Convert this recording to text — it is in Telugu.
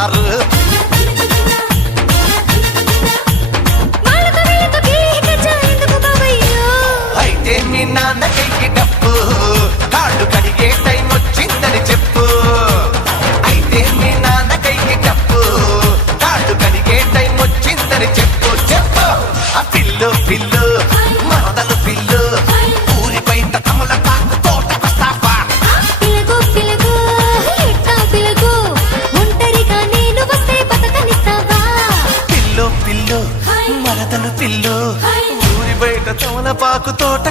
అంటారు. అయితే మీ నాన్నకి డప్పు కాళ్ళు కడిగే టైం వచ్చిందని చెప్పు. అయితే మీ నాన్నకి డప్పు కాళ్ళు కడిగే టైం వచ్చిందని చెప్పు. చెప్పు ఆ పిల్లు పిల్లు మరదలు పిల్లు ఊరి బయట తమలపాకు తోటకొస్తావా? పిల్లు పిల్లు మరదలు పిల్లు ఊరి బయట తమలపాకు తోట